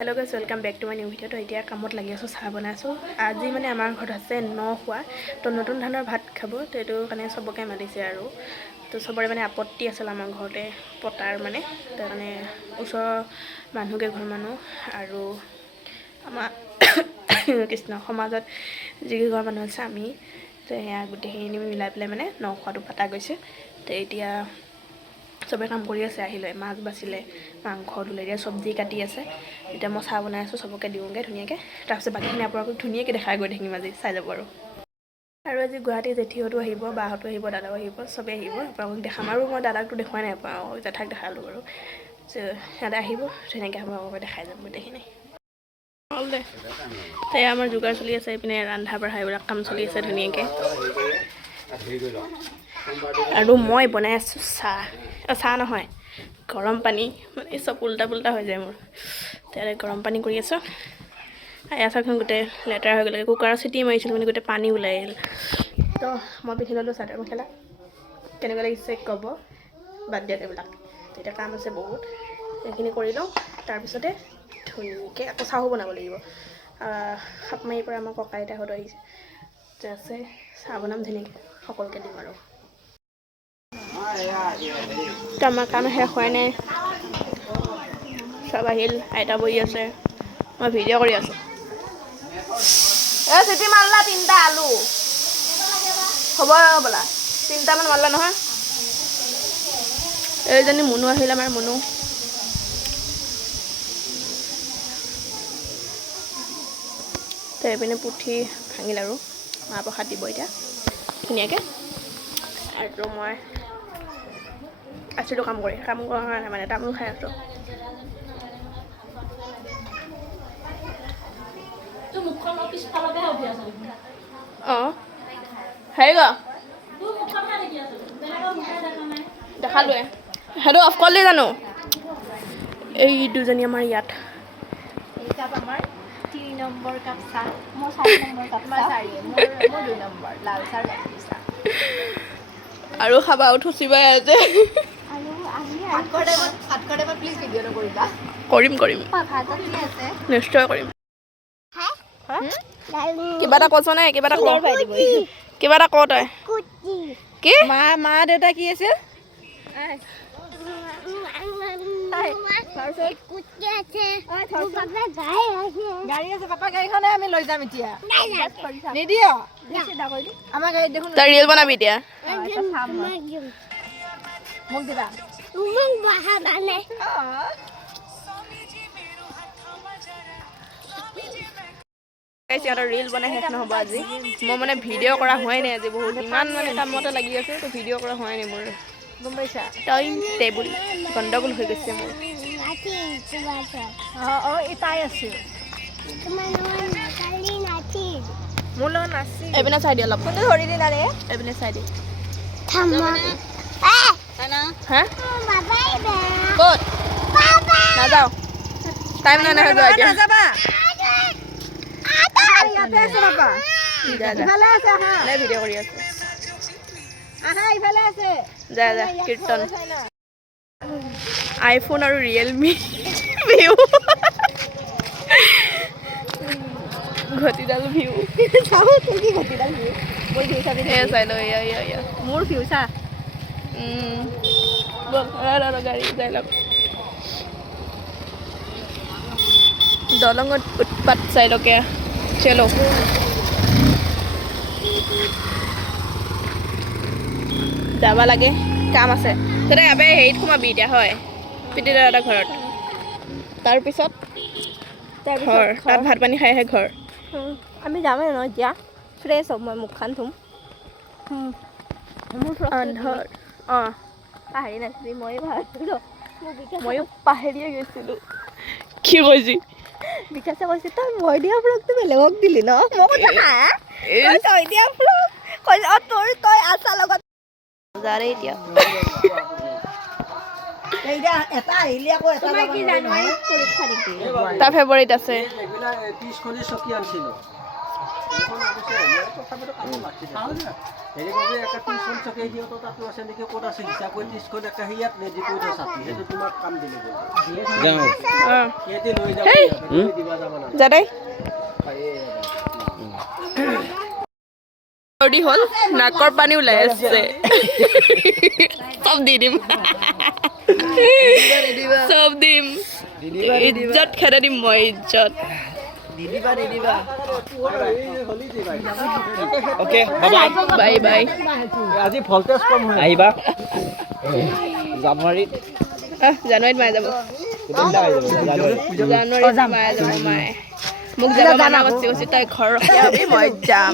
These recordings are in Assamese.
Hello' guys welcome back to my new video'. তো এতিয়া কামত লাগি আছোঁ, চাহ বনাইছোঁ। আজি মানে আমাৰ ঘৰত আছে ন খোৱা, তো নতুন ধানৰ ভাত খাব, তো এইটো কাৰণে চবকে মাতিছে আৰু তো চবৰে মানে আপত্তি আছিল আমাৰ ঘৰতে পতাৰ মানে, তাৰ কাৰণে ওচৰৰ মানুহকেইঘৰ মানুহ আৰু আমাৰ কৃষ্ণ সমাজত যিকেইঘৰ মানুহ আছে আমি, তো সেয়া গোটেইখিনি মিলাই পেলাই মানে ন খোৱাটো পতা গৈছে। তো এতিয়া চবে কাম কৰি আছে, আহিলে মাছ বাচিলে, মাংস ধুলে, এতিয়া চব্জি কাটি আছে। এতিয়া মই চাহ বনাই আছোঁ, চবকে দিওঁগৈ ধুনীয়াকৈ। তাৰপিছত বাকীখিনি আপোনালোকক ধুনীয়াকৈ দেখাই গৈ থাকিম, আজি চাই যাব আৰু আজি গুৱাহাটী জেঠীহঁতো আহিব, বাহঁতো আহিব, দাদাও আহিব, চবেই আহিব। আপোনালোকক দেখাম আৰু মই দাদাকতো দেখুৱাই নাই পাওঁ, জেঠাক দেখালোঁ বাৰু। সিহঁতে আহিব, ধুনীয়াকৈ আপোনালোকক দেখাই যাম গোটেইখিনি। হ'ল দে, সেয়া আমাৰ যোগাৰ চলি আছে, এইপিনে ৰন্ধা বঢ়া এইবিলাক কাম চলি আছে ধুনীয়াকৈ। আৰু মই বনাই আছোঁ চাহ, চাহ নহয় গৰম পানী, মানে চব উল্টা পুল্টা হৈ যায় মোৰ। তেতিয়াহ'লে গৰম পানী কৰি আছোঁ। এয়া চাওকচোন গোটেই লেতেৰা হৈ গ'লে, কুকাৰত চিটি মাৰিছিলোঁ মানে গোটেই পানী ওলাই আহিল। তো মই পিন্ধি ল'লোঁ চাদৰ মেখেলা, কেনেকুৱা লাগিছে ক'ব, বাদ দিয়ক এইবিলাক। তেতিয়া কাম আছে বহুত, সেইখিনি কৰি লওঁ, তাৰপিছতে ধুনীয়াকৈ আকৌ চাহো বনাব লাগিব। সাপমাৰীৰ পৰা আমাৰ ককা আইতাহঁত আহিছে, আছে চাহ বনাম ধুনীয়াকৈ, সকলোকে দিম আৰু। তো আমাৰ কাম শেষ হোৱাই নাই, চব আহিল, আইতা বহি আছে, মই ভিডিঅ' কৰি আছোঁ। চিটি মাৰলা 3টা আলু হ'ব বোলা, 3টামান মাৰলা নহয়। এইজনী মুনু আহিল, আমাৰ মুনু। তো এইপিনে পুঠি ভাঙিল আৰু মাহ প্ৰসাদ দিব এতিয়া ধুনীয়াকৈ। আৰু মই আছিলোঁ কাম কৰা নাই মানে, তামোল খাই আছোঁ। অঁ হেৰি ক দেখালোৱে, সেইটো অফ কৰিলি জানো? এই দুজনী আমাৰ ইয়াত। এই কাপ আমাৰ 3 নম্বৰ কাপ চাহ, মোৰ 4 নম্বৰ কাপ চাহ, মোৰ 2 নম্বৰ লাল চাহ গাখীৰ চাহ। আৰু খাবা থুচিবাই আছে। আৰু ভাত টাইমত প্লিজ ভিডিঅ' নকৰিবা। কৰিম ভাতত কি আছে? নিশ্চয় কৰিম। কিবা এটা কৈছ নে? কিবা এটা ক তই। কি মা দেউতা কি আছিল? গাড়ী আছে, পাপা গাড়ীখনে আমি লৈ যাম এতিয়া। নিদিয় আমাৰ গাড়ীত দেখোন। তই ৰিল বনাবি এতিয়া। মোক দিবা। সিহঁতৰ ৰিল বনাই শেষ নহ'ব আজি। মই মানে ভিডিঅ' কৰা হোৱাই নাই আজি বহুত, ইমান মানে কামতে লাগি আছোঁ, তো ভিডিঅ' কৰা হোৱাই নাই মোৰ। গম পাইছা? টাইম টেবুল গণ্ডগোল হৈ গৈছে মোৰ। তাই আছিল মোৰ লগত নাছিল। এইপিনে চাই দি অলপ, কোনটো ধৰি দিলা ৰে? এইপিনে চাই দি। হা? ক'ত নাযাওঁ, টাইম নাই নহয় যোৱা এতিয়া। নাযাবা। ইয়াতে আছে পাপা। ইফালে আছে আহা। ভিডিঅ' কৰি আছোঁ। আহা ইফালে আছে। যা কীৰ্তন। আইফোন আৰু ৰিয়েলমি ভিউ, ঘটিডাল ভিউ চাব তোৰ কি ঘটিডাল ভিউ। মোৰ ভিউ চাবি সেয়া চাই ল, এয়া মোৰ ভিউ চা। বল গাড়ী যাই লওক। দলঙত উৎপাত চাই লকে, চলো। যাব লাগে, কাম আছে। তই আবে হেৰিত সোমাবি এতিয়া হয়, পিতি দাদাৰ ঘৰত। তাৰপিছত ঘৰ, তাত ভাত পানী খাই আহে ঘৰ। আমি যামেই ন এতিয়া, ফ্ৰেছ হ'ম, মই মুখখন ধুম। মোৰ অন্ধৰ অঁ পাহৰি নাছিলি, ময়ে পাহৰিলোঁ। ময়ো পাহৰিয়ে গৈছিলোঁ। কি কৈছি? বিকাশে কৈছে তই মই দিয়া ফ্ৰকটো বেলেগক দিলি ন? মই কৈছো হা? তই দিয়া ফ্ৰক কৈছে তই আছা লগত। যাৰে এতিয়া এটা আহিলে আকৌ এটা তোমাৰ কি জানুৱাৰীত পৰীক্ষা নেকি? তাৰ ফেব্ৰুৱাৰীত আছে। যাদে চৰ্দি হ'ল নাকৰ পানী ওলাই আছে চব দি দিম চব দিম ইজ্জত খেদাই দিম মই ইজ্জত ওকে বাই বাই বাই আজি ভল্টেজ কম হয় আহিবা জানুৱাৰীত মায়ে যাব জানুৱাৰীত মায়ে যাব মায়ে মোক যাব মানা কৈছে তই ঘৰ ৰখিবি মই যাম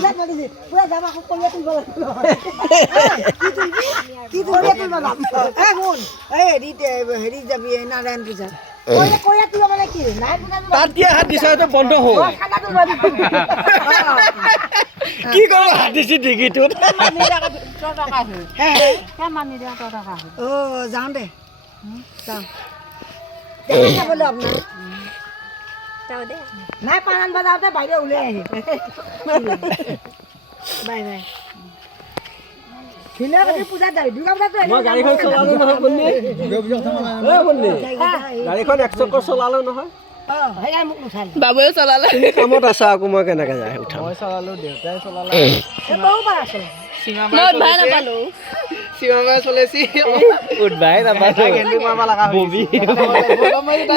হেৰি যাবি নাৰায়ণ পূজা তাত দিয়া হাত দিছা বন্ধ হ'ল কি কৰোঁ হাত দিছি ডিগিটোত যাওঁ দে যাওঁ নাই পাণ আনবা যাওঁতে বাহিৰে ওলাই আহি বাই বাই পূজাত যাবি দুৰ্গা মই গাড়ীখন চলালো নহয় বন্নি গাড়ীখন 1 চক্কৰ চলালো নহয় বাবুৱেও চলালে কামত আছা আকৌ মই কেনেকে যাই উঠাম মই চলালো দেউতাই চলালে মই ভাই নাপালো সীমাবাই চলাইছি উঠবাই নাপালো ববি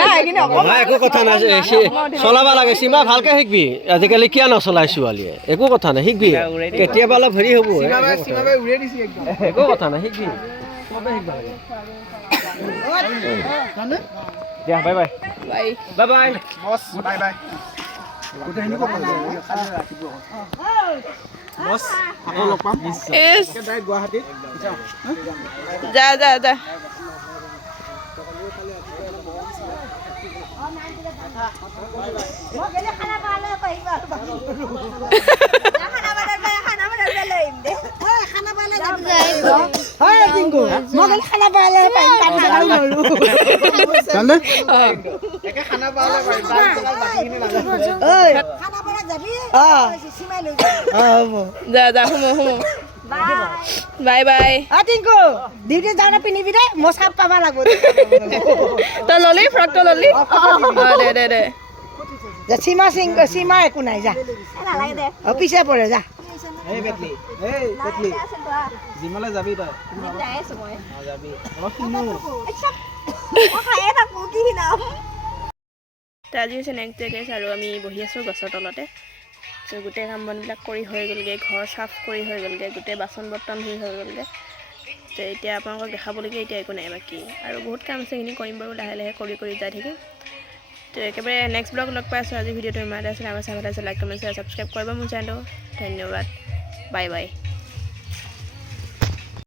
নাই কিন্তু একো কথা নাই চলাবা লাগে সীমা ভালকে শিকবি আজিকালি কিয় নচলাই ছোৱালীয়ে একো কথা নাই শিকবি কেতিয়াবা অলপ হেৰি হ'ব সীমাবাই উৰিয়াই দিছি একদম একো কথা নাই শিকবি চবে শিকবা লাগে দিয়া bye bye bye bye bye বস বাই বাই গোটেইখিনি ক'ব বস আকৌ লগ পাম ডাইৰেক্ট গুৱাহাটীত যা যা যা যা যা হুমো বাই বাই টিংকু দিদি যাওঁতে পিন্ধিবি দে মই চাপ পাব লাগিব তই ললি ফ্ৰকটো ললি দে দে দে সীমা একো নাই যা পিছে পৰে যা এই বেটলি জিমলৈ যাবি তই যাবি অলপ কিনো তো আজি হৈছে নেক্সট ডে গাইছ আৰু আমি বহি আছোঁ গছৰ তলতে তো গোটেই কাম বনবিলাক কৰি হৈ গ'লগৈ ঘৰ চাফ কৰি হৈ গ'লগৈ গোটেই বাচন বৰ্তন ধুই হৈ গ'লগৈ তো এতিয়া আপোনালোকক দেখাবলগীয়া এতিয়া একো নাই বাকী আৰু বহুত কাম আছে সেইখিনি কৰিম বাৰু লাহে লাহে কৰি যাই থাকিম তো একেবাৰে নেক্সট ব্লগ লগ পাই আছোঁ আজি ভিডিঅ'টো ইমানতে আছিলে আমাৰ চাই ভাল লাগিছে লাইক কমেণ্ট শ্বেয়াৰ ছাবস্ক্ৰাইব কৰিব মোৰ চেনেলটো ধন্যবাদ বাই বাই